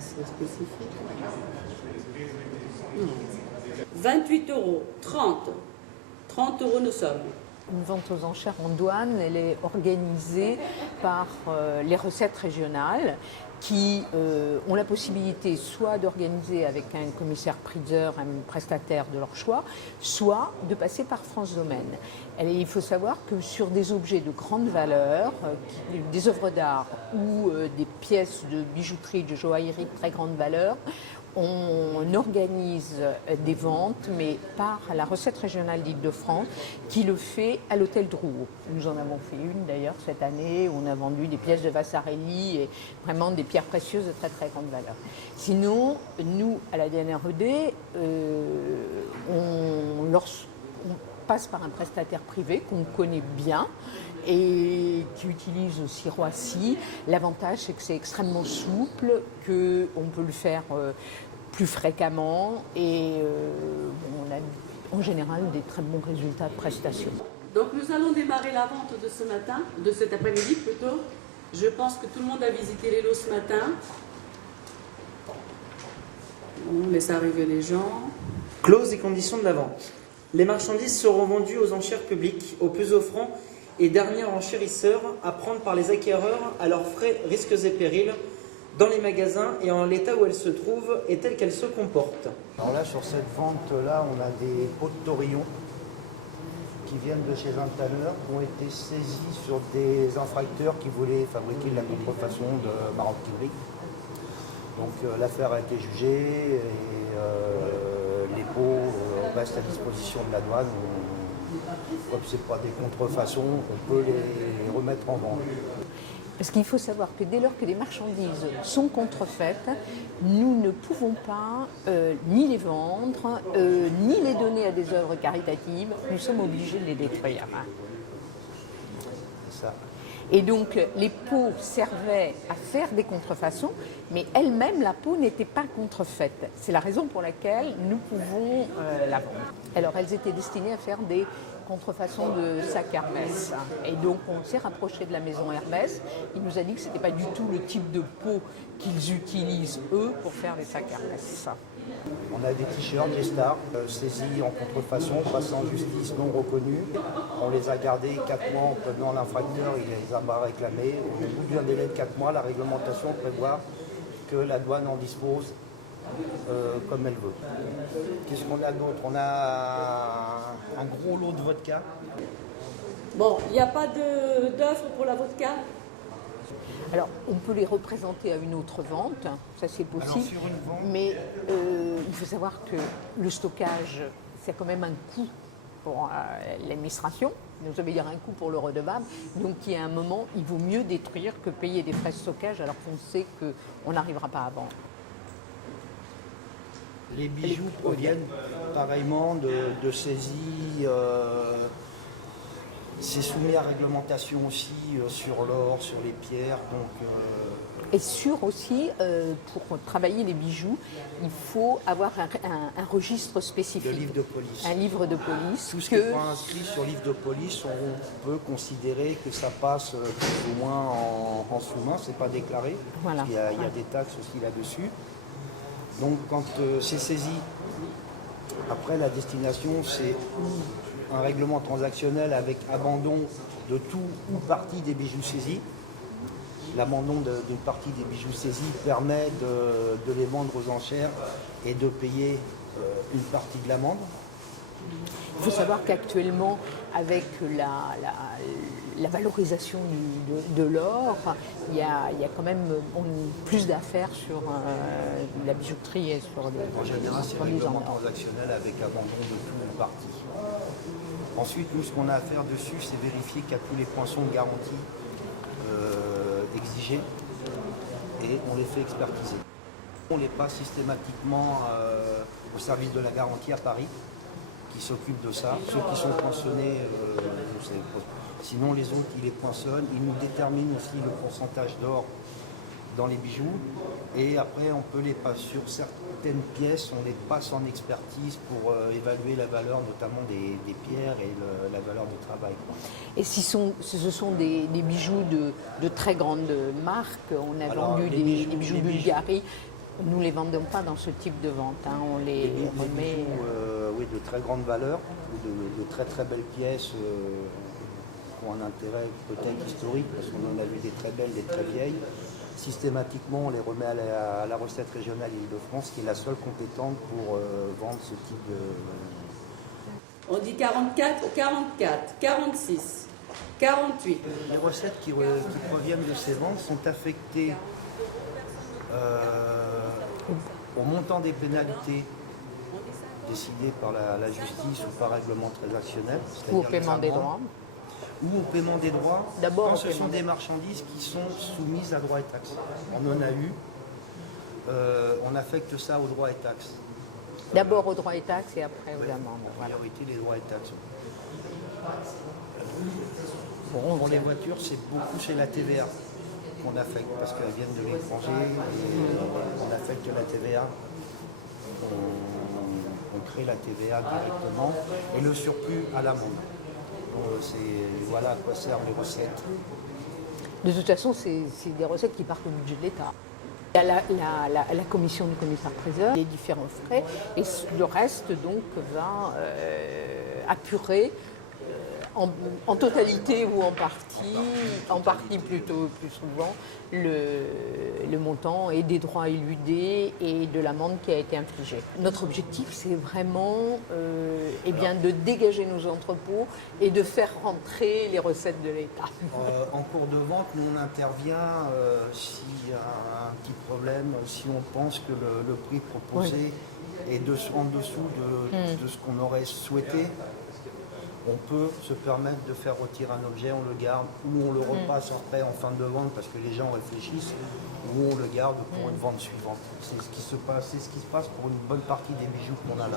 assez spécifique. Non. 28 €, 30. 30 € nous sommes. Une vente aux enchères en douane, elle est organisée par les recettes régionales qui ont la possibilité soit d'organiser avec un commissaire-priseur, un prestataire de leur choix, soit de passer par France Domaine. Et il faut savoir que sur des objets de grande valeur, des œuvres d'art ou des pièces de bijouterie, de joaillerie de très grande valeur, on organise des ventes, mais par la recette régionale d'Île-de-France, qui le fait à l'hôtel Drouot. Nous en avons fait une d'ailleurs cette année, où on a vendu des pièces de Vasarely et vraiment des pierres précieuses de très très grande valeur. Sinon, nous, à la DNRED, on passe par un prestataire privé qu'on connaît bien et qui utilise aussi Roissy. L'avantage, c'est que c'est extrêmement souple, qu'on peut le faire plus fréquemment et on a en général des très bons résultats de prestation. Donc nous allons démarrer la vente de ce matin, de cet après-midi plutôt. Je pense que tout le monde a visité les lots ce matin. On laisse arriver les gens. Clauses et conditions de la vente. Les marchandises seront vendues aux enchères publiques, aux plus offrants et derniers enchérisseurs à prendre par les acquéreurs à leurs frais, risques et périls dans les magasins et en l'état où elles se trouvent et telles qu'elles se comportent. Alors là, sur cette vente-là, on a des pots de taurillon qui viennent de chez un tanneur, qui ont été saisis sur des infracteurs qui voulaient fabriquer de la contrefaçon de maroquinerie. Donc l'affaire a été jugée et les pots restent à disposition de la douane. Comme ce n'est pas des contrefaçons, on peut les remettre en vente. Parce qu'il faut savoir que dès lors que les marchandises sont contrefaites, nous ne pouvons pas ni les vendre, ni les donner à des œuvres caritatives. Nous sommes obligés de les détruire. C'est ça. Et donc, les peaux servaient à faire des contrefaçons, mais elle-même, la peau n'était pas contrefaite. C'est la raison pour laquelle nous pouvons la vendre. Alors, elles étaient destinées à faire des contrefaçons de sacs Hermès. Et donc, on s'est rapproché de la maison Hermès. Il nous a dit que ce n'était pas du tout le type de peau qu'ils utilisent, eux, pour faire les sacs Hermès. On a des t-shirts, des stars, saisis en contrefaçon, passant en justice non reconnue. On les a gardés 4 mois en prévenant l'infracteur, il les a pas réclamés. Au bout d'un délai de 4 mois, la réglementation prévoit que la douane en dispose comme elle veut. Qu'est-ce qu'on a d'autre? On a un gros lot de vodka. Bon, il n'y a pas d'offre pour la vodka? Alors, on peut les représenter à une autre vente, ça c'est possible, Alors, sur une vente, mais il faut savoir que le stockage, c'est quand même un coût pour l'administration, donc ça veut dire un coût pour le redevable, donc il y a un moment, il vaut mieux détruire que payer des frais de stockage alors qu'on sait qu'on n'arrivera pas à vendre. les bijoux proviennent pareillement de saisies. C'est soumis à réglementation aussi sur l'or, sur les pierres. Et sur aussi, pour travailler les bijoux, il faut avoir un registre spécifique. Le livre de police. Un livre de police. Tout ce qui n'est pas inscrit sur livre de police, on peut considérer que ça passe plus ou moins en sous-main, c'est pas déclaré. Voilà. Il y a des taxes aussi là-dessus. Donc quand c'est saisi, après la destination, c'est un règlement transactionnel avec abandon de tout ou partie des bijoux saisis. L'abandon d'une partie des bijoux saisis permet de les vendre aux enchères et de payer une partie de l'amende. Il faut savoir qu'actuellement, avec la valorisation de l'or, il y a quand même plus d'affaires sur la bijouterie et sur des... En général, c'est un règlement transactionnel avec abandon de tout ou partie. Ensuite, nous, ce qu'on a à faire dessus, c'est vérifier qu'il y a tous les poinçons de garantie exigés et on les fait expertiser. On les passe systématiquement au service de la garantie à Paris qui s'occupe de ça. Ceux qui sont poinçonnés, sinon les autres, ils les poinçonnent. Ils nous déterminent aussi le pourcentage d'or dans les bijoux et après on peut les passer sur certaines pièces, on les passe en expertise pour évaluer la valeur notamment des pierres et la valeur du travail. Et si ce sont des bijoux de très grande marque, on a vendu des bijoux Bulgarie Nous ne les vendons pas dans ce type de vente, hein. On les remet. Bijoux, oui, de très grande valeur, de très très belles pièces qui ont un intérêt peut-être historique, parce qu'on en a vu des très belles, des très vieilles. Systématiquement, on les remet à la recette régionale Île-de-France, qui est la seule compétente pour vendre ce type de... On dit 44, 44, 46, 48. Les recettes qui proviennent de ces ventes sont affectées au montant des pénalités décidées par la justice ou par règlement transactionnel. Ou au c'est-à-dire paiement les des amendes, droits. ou au paiement des droits, D'abord quand au ce paiement sont des des marchandises qui sont soumises à droits et taxes. On en a eu, on affecte ça aux droits et taxes. D'abord aux droits et taxes et après aux amendes. En Voilà. priorité, les droits et taxes. Bon, Pour les voitures, c'est beaucoup chez la TVA qu'on affecte, parce qu'elles viennent de l'étranger, et on affecte la TVA. On crée la TVA directement, et le surplus à l'amende. Voilà à quoi servent les recettes. De toute façon, c'est des recettes qui partent au budget de l'État. Il y a la commission du commissaire-priseur, les différents frais, et le reste donc va apurer en totalité ou en partie plutôt plus souvent, le montant et des droits éludés et de l'amende qui a été infligée. Notre objectif, c'est vraiment de dégager nos entrepôts et de faire rentrer les recettes de l'État. En cours de vente, nous on intervient s'il y a un petit problème, si on pense que le prix proposé est en dessous de ce qu'on aurait souhaité. On peut se permettre de faire retirer un objet, on le garde, ou on le repasse après en fin de vente parce que les gens réfléchissent, ou on le garde pour une vente suivante. C'est ce qui se passe pour une bonne partie des bijoux qu'on a là.